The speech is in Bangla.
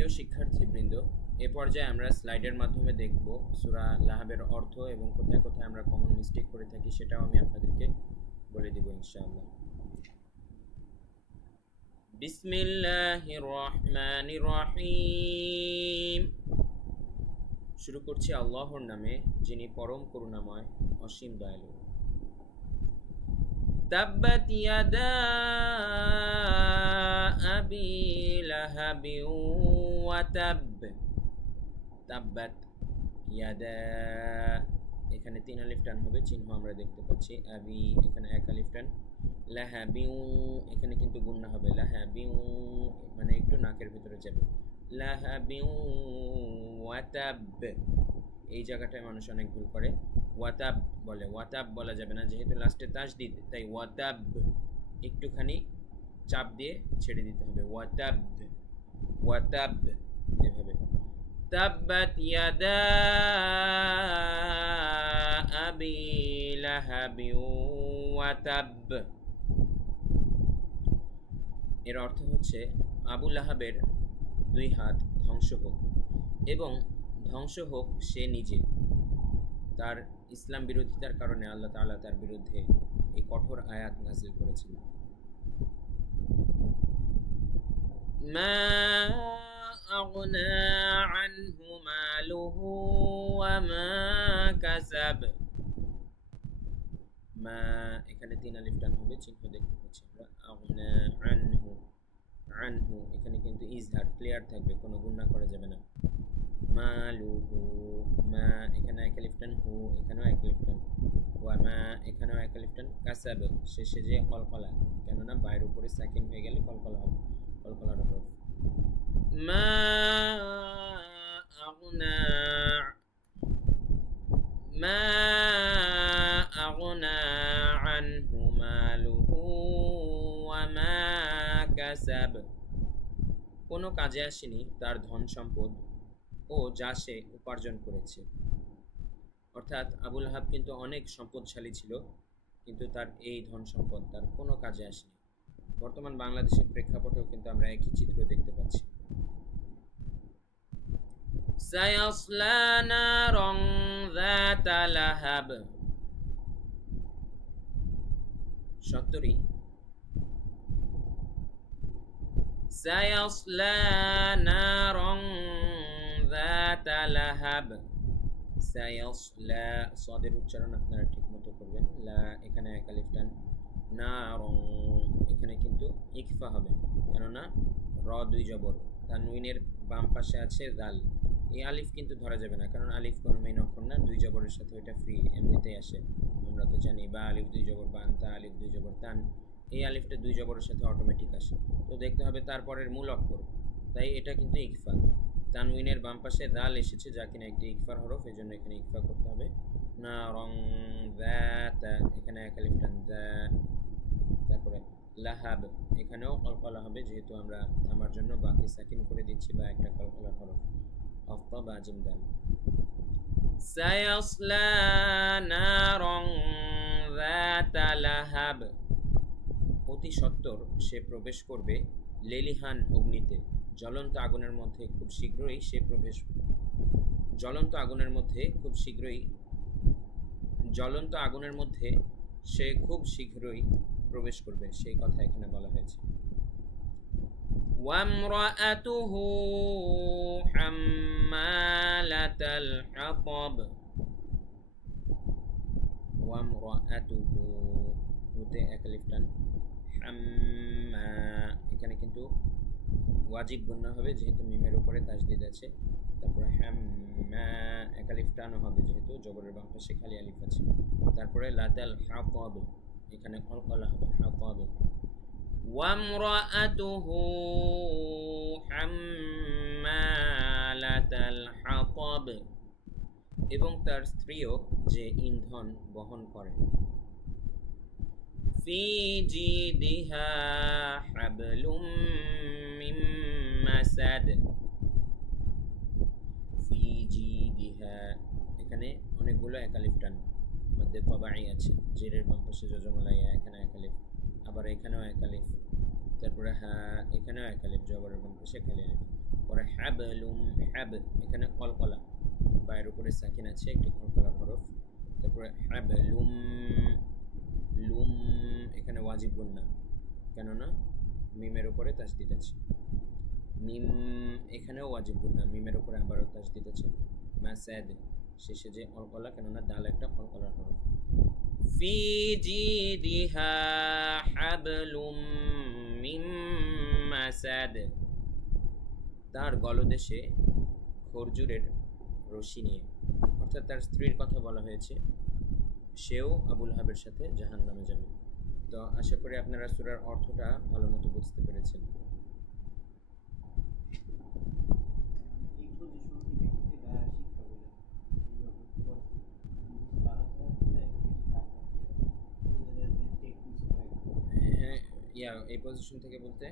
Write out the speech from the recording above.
প্রিয় শিক্ষার্থীবৃন্দ, এ পর্যায়ে আমরা স্লাইডের মাধ্যমে দেখব সূরা লাহাবের অর্থ এবং কোথায় কোথায় আমরা কমন মিস্টেক করে থাকি সেটাও আমি আপনাদেরকে বলে দিব ইনশাআল্লাহ। বিসমিল্লাহির রহমানির রহিম। শুরু করছি আল্লাহর নামে, যিনি পরম করুণাময়, অসীম দয়ালু। তাব্বাত ইয়াদা আবি লাহাবিন ওয়া তাব। তাব্বাত ইয়াদা, এখানে 3 আলিফ টান হবে, চিহ্ন আমরা দেখতে পাচ্ছি। আবি, এখানে 1 আলিফ টান। লাহাবিন, এখানে কিন্তু গুণনা হবে। লাহাবিন মানে একটু নাকের ভিতরে যাবে। লাহাবিন ওয়া তাব, এই জায়গাটায় মানুষ অনেক ভুল করে, ওয়াতাব বলে। ওয়াতাব বলা যাবে না, যেহেতু লাস্টে তাসদিদ, তাই ওয়াতাব একটুখানি চাপ দিয়ে ছেড়ে দিতে হবে। ওয়াতাব, ওয়াতাব, এভাবে। তাব্বাত ইয়াদা আবি লাহাবিন ওয়া তাব। এর অর্থ হচ্ছে আবু লাহাবের 2 হাত ধ্বংস হোক, এবং ধ্বংস হোক সে নিজে। তার ইসলাম বিরোধিতার কারণে আল্লাহ তাআলা তার বিরুদ্ধে এই কঠোর আয়াত নাযিল করেছেন। মা আগনা আনহু মালুহু ওয়া মা কাসাব। মা, এখানে 3 আলিফ টান হবে, চিহ্ন দেখতে পাচ্ছি আমরা। আগনা আনহু, আনহু এখানে কিন্তু ইজহার ক্লিয়ার থাকবে, কোনো গুণনা করা যাবে না। মালুহু, মা এখানে 1 আলিফ টান, হু এখানেও 1 আলিফ টান, ওয়া মা এখানেও 1 আলিফ টান। কাসাব, শেষে যে কলকলা, কেননা বাইরের উপরে সাকিন হয়ে গেলে কলকলা হবে, কলকলার হরফ। মা আগনা, মা আগনা আনহু মালুহু ওয়া মা কাসাব, কোনো কাজে আসেনি তার ধন সম্পদ ও যা সে উপার্জন করেছে। অর্থাৎ আবু লাহাব কিন্তু অনেক সম্পদশালী ছিল, কিন্তু তার এই ধন সম্পদ তার কোনো কাজে আসেনি। বর্তমান বাংলাদেশের প্রেক্ষাপটেও কিন্তু আমরা একই চিত্র দেখতে পাচ্ছি। সায়াসলা নারান যাতা লাহাব, সত্তরই। সায়াসলা নারান যাতা লাহাব। সায়াসলা, সাদের উচ্চারণ আপনারা ঠিক মতো করবেন। লা এখানে 1 আলিফ টান। নারং, এখানে কিন্তু ইকফা হবে, কেননা র 2 জবর। তানউইনের বাম পাশে আছে দাল, এই আলিফ কিন্তু ধরা যাবে না, কারণ আলিফ কোনো মেইন অক্ষর না। 2 জবরের সাথে ওইটা ফ্রি এমনিতেই আসে, আমরা তো জানি। বা আলিফ 2 জবর বান, তা আলিফ 2 জবর তান, এই আলিফটা 2 জবরের সাথে অটোমেটিক আসে। তো দেখতে হবে তারপরের মূল অক্ষর, তাই এটা কিন্তু ইকফা। তানউইনের বাম পাশে দাল এসেছে, যা কিনা একটি ইকফার হরফ, এই জন্য এখানে ইকফা করতে হবে। না রং যাতা, এখানে 1 আলিফ টান দা। তারপরে লাহাব, এখানেও কলকলা হবে, যেহেতু আমরা থামার জন্য বাকি সাকিন করে দিচ্ছি, বা একটা কলকলার হরফ অফ বা জিম দাল। সায়াসলা নারং যাতা লাহাব, অতি সত্বর সে প্রবেশ করবে লেলিহান অগ্নিতে, জ্বলন্ত আগুনের মধ্যে খুব শীঘ্রই সে প্রবেশ, জ্বলন্ত আগুনের মধ্যে খুব শীঘ্রই, জ্বলন্ত আগুনের মধ্যে সে খুব শীঘ্রই প্রবেশ করবে, সেই কথা এখানে বলা হয়েছে। ওয়ামরাআতুহু হাম্মালাতাল হাতাব। ওয়ামরাআতুহু, হুতে 1 আলিফ টান। হাম্মা, এখানে কিন্তু ওয়াজিব গুণনা হবে, যেহেতু মিমের উপরে তাসদিদ আছে। তারপরে হাম্মা 1 আলিফ টানও হবে, যেহেতু জবরের বাম পাশে খালি আলিফ আছে। তারপরে লাতাল হাতাব, এখানে কলকলা হবে, হাতাব। ওয়ামরাআতুহু হাম্মালাতাল হাতাব, এবং তার স্ত্রীও যে ইন্ধন বহন করে। ফি জিদিহা হাবলুম মিন মাসাদ। ফি জিদিহা, এখানে অনেকগুলো 1 আলিফ টান, মধ্যে তবাই আছে, জেরের বাম পাশে জজমালাইয়া, এখানে 1 আলিফ, আবার এখানেও 1 আলিফ, তারপরে হ্যাঁ এখানেও 1 আলিফ, জবরের বাম পাশে খালি আলিফ। পরে হাবলুম, হ্যাব এখানে কলকলা, বায়ের উপরে সাকিন আছে, একটি কলকলার হরফ। তারপরে হাবলুম, লুম এখানে ওয়াজিব গুন্না, কেননা মিমের উপরে তাসদিদ আছে। মিম এখানেও ওয়াজিব গুন্না, মিমের উপরে আবারও তাসদিদ আছে। মাসাদ শেষে যে কলকলা, কেননা দাল একটা কলকলার হরফ। ফি জিদিহা হাবলুম মিন মাসাদ, তার গলদেশে খরজুরের রশি নিয়ে, অর্থাৎ তার স্ত্রীর কথা বলা হয়েছে, সেও আবুল হাবের সাথে জাহান্নামে যাবে। তো আশা করি আপনারা সূরার অর্থটা ভালো মতো বুঝতে পেরেছেন। হ্যাঁ, এই পজিশন থেকে বলতে